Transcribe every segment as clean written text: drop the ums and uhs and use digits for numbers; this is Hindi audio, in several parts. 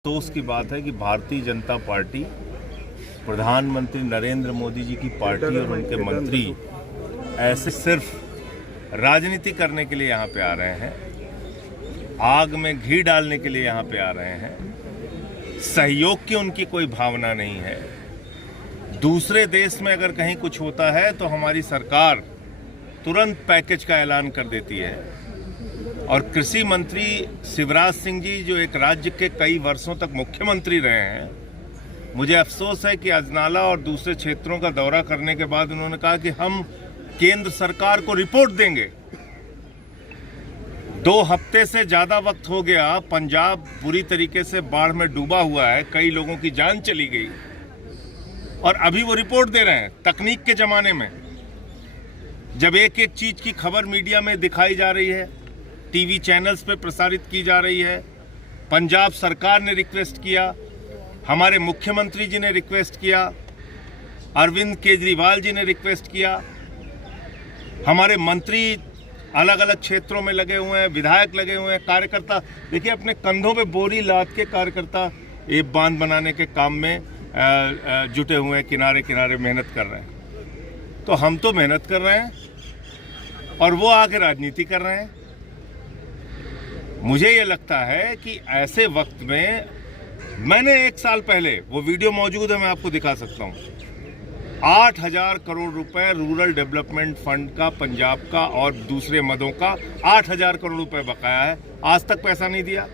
अफसोस की बात है कि भारतीय जनता पार्टी, प्रधानमंत्री नरेंद्र मोदी जी की पार्टी और उनके मंत्री ऐसे सिर्फ राजनीति करने के लिए यहाँ पे आ रहे हैं, आग में घी डालने के लिए यहाँ पे आ रहे हैं। सहयोग की उनकी कोई भावना नहीं है। दूसरे देश में अगर कहीं कुछ होता है तो हमारी सरकार तुरंत पैकेज का ऐलान कर देती है। और कृषि मंत्री शिवराज सिंह जी, जो एक राज्य के कई वर्षों तक मुख्यमंत्री रहे हैं, मुझे अफसोस है कि अजनाला और दूसरे क्षेत्रों का दौरा करने के बाद उन्होंने कहा कि हम केंद्र सरकार को रिपोर्ट देंगे। 2 हफ्ते से ज्यादा वक्त हो गया, पंजाब बुरी तरीके से बाढ़ में डूबा हुआ है, कई लोगों की जान चली गई और अभी वो रिपोर्ट दे रहे हैं। तकनीक के जमाने में जब एक एक चीज की खबर मीडिया में दिखाई जा रही है, टीवी चैनल्स पे प्रसारित की जा रही है, पंजाब सरकार ने रिक्वेस्ट किया, हमारे मुख्यमंत्री जी ने रिक्वेस्ट किया, अरविंद केजरीवाल जी ने रिक्वेस्ट किया, हमारे मंत्री अलग अलग क्षेत्रों में लगे हुए हैं, विधायक लगे हुए हैं, कार्यकर्ता देखिए अपने कंधों पे बोरी लाद के कार्यकर्ता ये बांध बनाने के काम में जुटे हुए हैं, किनारे किनारे मेहनत कर रहे हैं। तो हम तो मेहनत कर रहे हैं और वो आके राजनीति कर रहे हैं। मुझे ये लगता है कि ऐसे वक्त में, मैंने 1 साल पहले, वो वीडियो मौजूद है, मैं आपको दिखा सकता हूँ, 8,000 करोड़ रुपए रूरल डेवलपमेंट फंड का, पंजाब का और दूसरे मदों का 8,000 करोड़ रुपए बकाया है, आज तक पैसा नहीं दिया।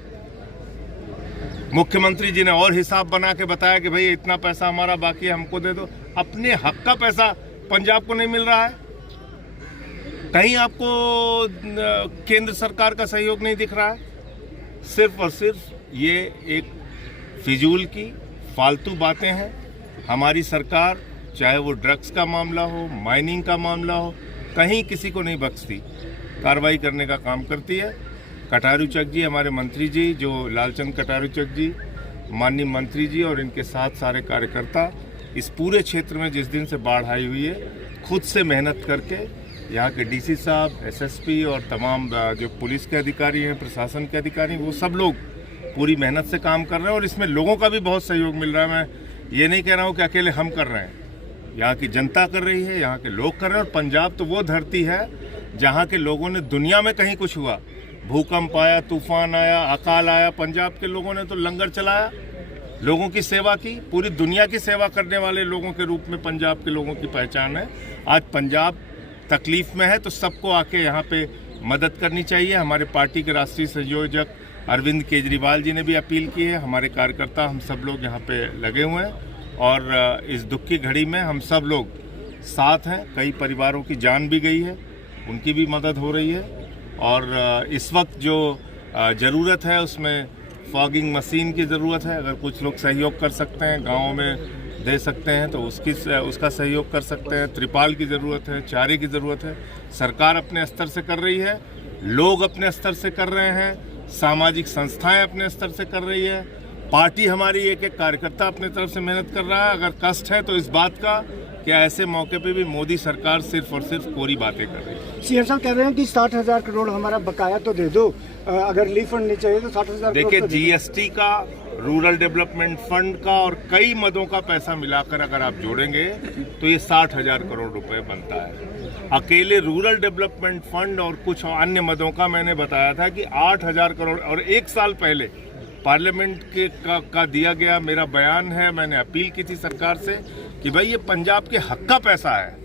मुख्यमंत्री जी ने और हिसाब बना के बताया कि भाई इतना पैसा हमारा बाकी है, हमको दे दो। अपने हक का पैसा पंजाब को नहीं मिल रहा है। कहीं आपको केंद्र सरकार का सहयोग नहीं दिख रहा है। सिर्फ और सिर्फ ये एक फिजूल की फालतू बातें हैं। हमारी सरकार, चाहे वो ड्रग्स का मामला हो, माइनिंग का मामला हो, कहीं किसी को नहीं बख्शती, कार्रवाई करने का काम करती है। कटारू चक जी, हमारे मंत्री जी, जो लालचंद कटारू चक जी, माननीय मंत्री जी और इनके साथ सारे कार्यकर्ता इस पूरे क्षेत्र में जिस दिन से बाढ़ आई हुई है, खुद से मेहनत करके यहाँ के डीसी साहब, एसएसपी और तमाम जो पुलिस के अधिकारी हैं, प्रशासन के अधिकारी, वो सब लोग पूरी मेहनत से काम कर रहे हैं और इसमें लोगों का भी बहुत सहयोग मिल रहा है। मैं ये नहीं कह रहा हूँ कि अकेले हम कर रहे हैं, यहाँ की जनता कर रही है, यहाँ के लोग कर रहे हैं। और पंजाब तो वो धरती है जहाँ के लोगों ने, दुनिया में कहीं कुछ हुआ, भूकंप आया, तूफान आया, अकाल आया, पंजाब के लोगों ने तो लंगर चलाया, लोगों की सेवा की। पूरी दुनिया की सेवा करने वाले लोगों के रूप में पंजाब के लोगों की पहचान है। आज पंजाब तकलीफ में है तो सबको आके यहाँ पे मदद करनी चाहिए। हमारे पार्टी के राष्ट्रीय संयोजक अरविंद केजरीवाल जी ने भी अपील की है। हमारे कार्यकर्ता, हम सब लोग यहाँ पे लगे हुए हैं और इस दुख की घड़ी में हम सब लोग साथ हैं। कई परिवारों की जान भी गई है, उनकी भी मदद हो रही है। और इस वक्त जो ज़रूरत है उसमें फॉगिंग मशीन की ज़रूरत है। अगर कुछ लोग सहयोग कर सकते हैं, गाँव में दे सकते हैं तो उसका सहयोग कर सकते हैं। त्रिपाल की ज़रूरत है, चारे की ज़रूरत है। सरकार अपने स्तर से कर रही है, लोग अपने स्तर से कर रहे हैं, सामाजिक संस्थाएं अपने स्तर से कर रही है, पार्टी हमारी एक एक कार्यकर्ता अपने तरफ से मेहनत कर रहा है। अगर कष्ट है तो इस बात का कि ऐसे मौके पे भी मोदी सरकार सिर्फ और सिर्फ कोरी बातें कर रही है। सीएम साहब कह रहे हैं कि 60,000 करोड़ हमारा बकाया तो दे दो, अगर रिलीफ फंड नहीं चाहिए तो 60,000 करोड़। देखिए, जीएसटी का, रूरल डेवलपमेंट फंड का और कई मदों का पैसा मिलाकर अगर आप जोड़ेंगे तो ये 60,000 करोड़ रुपए बनता है। अकेले रूरल डेवलपमेंट फंड और कुछ अन्य मदों का मैंने बताया था कि 8,000 करोड़। और 1 साल पहले पार्लियामेंट का दिया गया मेरा बयान है, मैंने अपील की थी सरकार से कि भाई ये पंजाब के हक का पैसा है,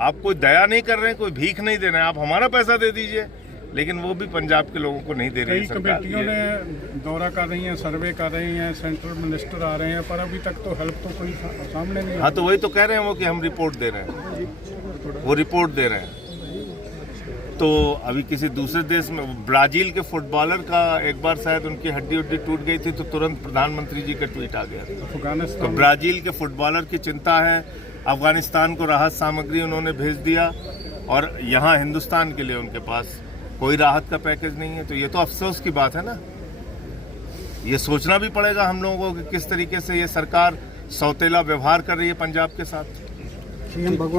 आप कोई दया नहीं कर रहे हैं, कोई भीख नहीं दे रहे हैं, आप हमारा पैसा दे दीजिए। लेकिन वो भी पंजाब के लोगों को नहीं दे रही है सरकार। कई कमेटियों ने दौरा कर रही हैं, सर्वे कर रही हैं, सेंट्रल मिनिस्टर आ रहे हैं, पर अभी तक तो हेल्प तो कोई सामने नहीं। हाँ, तो वही तो कह रहे हैं वो कि हम रिपोर्ट दे रहे हैं, वो रिपोर्ट दे रहे हैं। तो अभी किसी दूसरे देश में, ब्राजील के फुटबॉलर का एक बार शायद उनकी हड्डी उड्डी टूट गई थी तो तुरंत प्रधानमंत्री जी का ट्वीट आ गया। अफगानिस्तान, तो ब्राजील के फुटबॉलर की चिंता है, अफगानिस्तान को राहत सामग्री उन्होंने भेज दिया और यहाँ हिंदुस्तान के लिए उनके पास कोई राहत का पैकेज नहीं है। तो ये तो अफसोस की बात है ना। ये सोचना भी पड़ेगा हम लोगों को कि किस तरीके से ये सरकार सौतेला व्यवहार कर रही है पंजाब के साथ। सीएम भगवंत